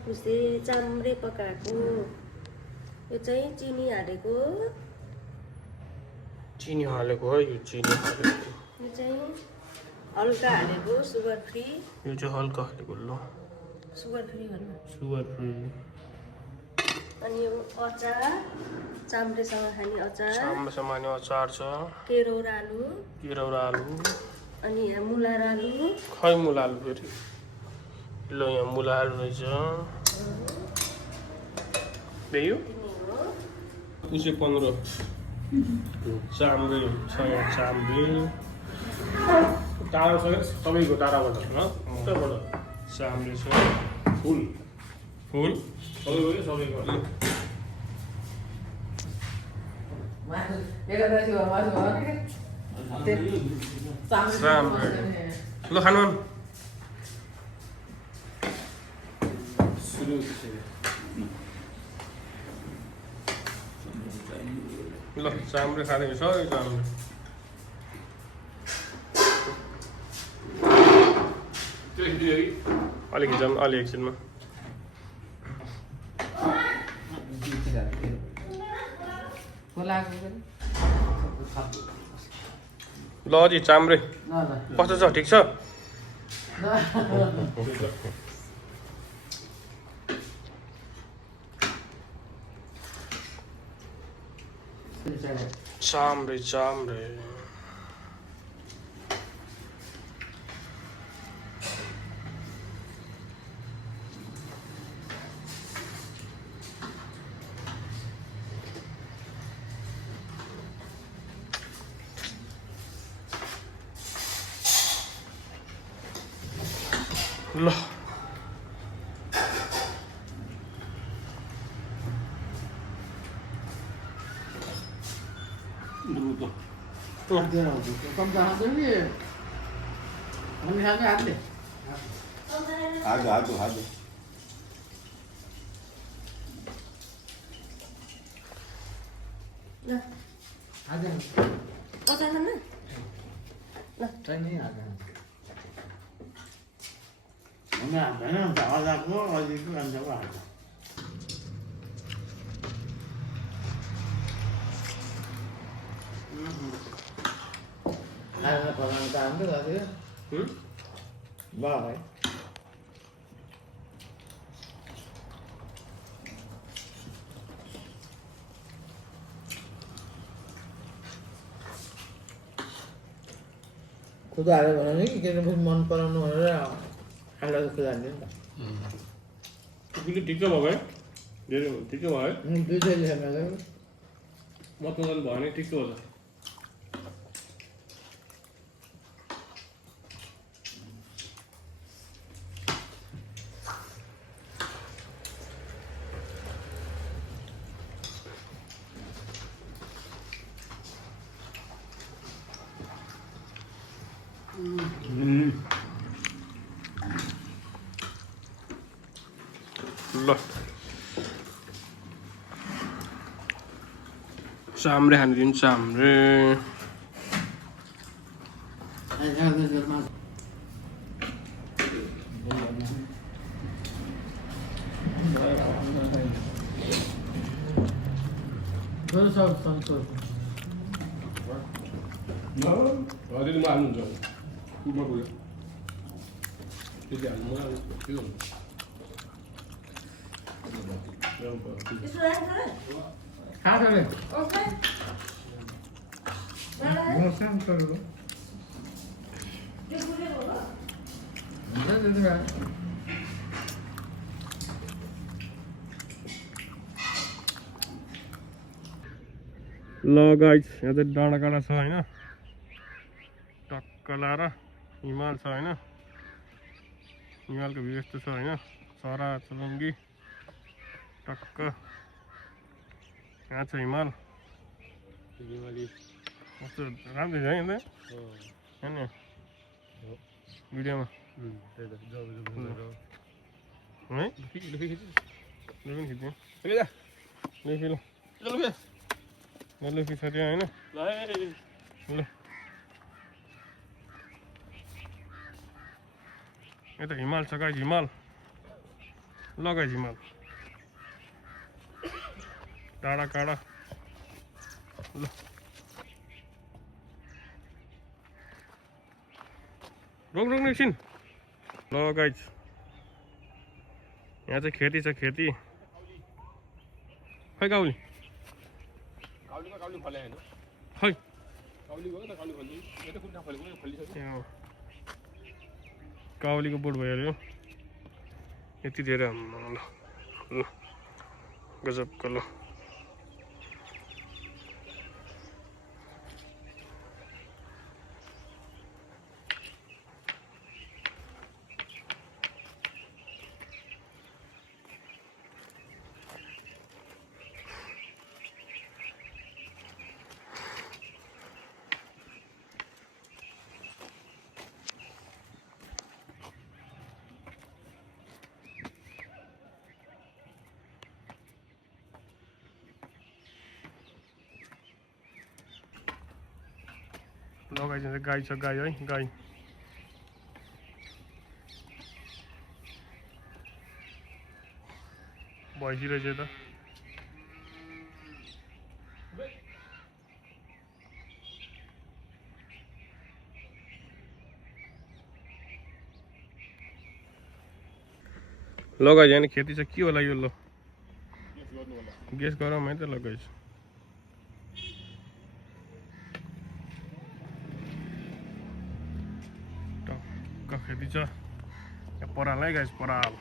नपुसे चाम्रे पकाएको यो चाहिँ चिनी हालेको है यो चिनी हालेको यो चाहिँ हल्का हालेको सुगर फ्री यो चाहिँ हल्का हालेको ल सुगर फ्री भन्नु सुगर फ्री अनि यो अचार चाम्रेसँग खाने अचार चाम्रेसँग खाने अचार छ केरौरा आलु अनि यहाँ मुला आलु खै मुला आलु फेरि ल यहाँ मुला आलु रहेछ त्यही हो 215 चाम्रे छ यहाँ चाम्रे टाढा छ सबैको टाढाबाट ल उताबाट चाम्रे छ फुल सबैको चाम्रे ल खानु ल चाम्रे खाँदैछ सबै चाम्रे अलिक हिजो अलि एकछिनमा ल अझै चाम्रे कस्तो छ ठिक छ चाम्रे ल खुदा हाल्यो भने नि किनभने मन पराउनु भनेर हालेर खुदा हाल्यो नि त ठिकै भयो है धेरै ठिकै भयो है दुई चाहिँ खाना मजाले भयो भने ठिकै हो त ल चाम्रे खानु दिन्छ चाम्रे अलिअलि हाल्नुहुन्छ कुमा गयो त्यति हाल्नु त्यो ल गाइस यहाँ चाहिँ डाँडाकाँडा छ होइन टक्क लाएर हिमाल छ होइन हिमालको भ्यू यस्तो छ होइन चरा चुरुङ्गी टक्क यहाँ छ हिमाल कस्तो राम्रो छ है होइन भिडियोमा है खिच्यो खिच्यो होइन ल यता हिमाल छ गाइस हिमाल लगाइज हिमाल डाँडा काँडा ल रोक एकछिन ल गाइज यहाँ चाहिँ खेती छ खेती खै काउली खै काउलीको बोट भइहाल्यो यति धेरै ल गजबको ल लगाइदिन्छ गाई छ गाई है गाई भैँसी रहेछ त लगाइज होइन खेती छ के होला यो ल गेस गरौँ है त लगाइज खेती छ यहाँ पराल है गाइस पराल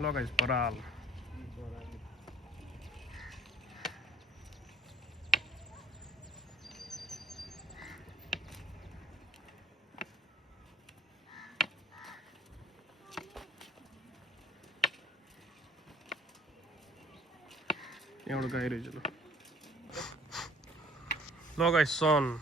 ल गाइस पराल एउटा गाई रहेछ ल गाइस सन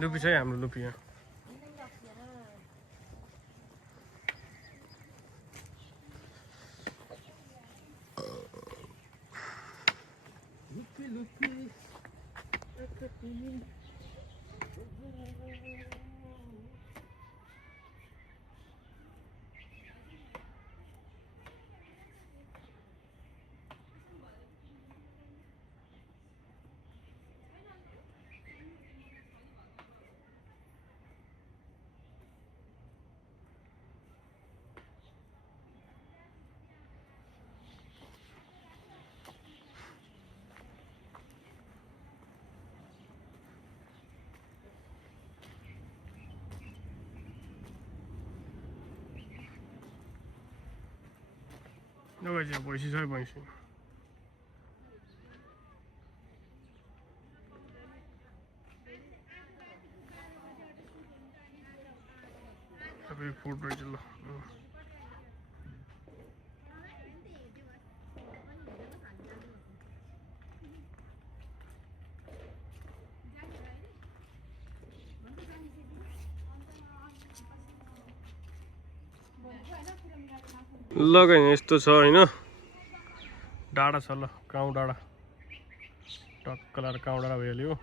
लुपी छ है हाम्रो लुपी यहाँ लगाइदियो भैँसी छ भैँसी सबै फुड रहेछ ल लगाइ यस्तो छ हैन डाँडा छ ल काउँ डाँडा टक्क लाएर काउँ डाँडा भइहाल्यो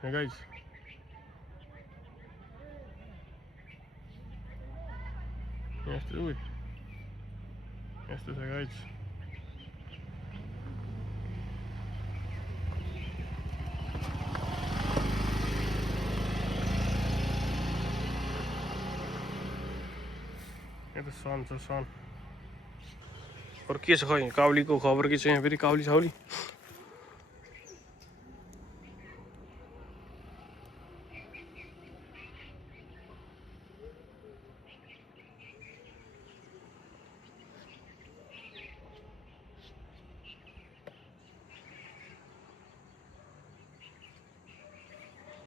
हे गाइस यस्तो छ गाइस यो त सन छ सन अरू के छ खै काउलीको खबर के छ यहाँ फेरि काउली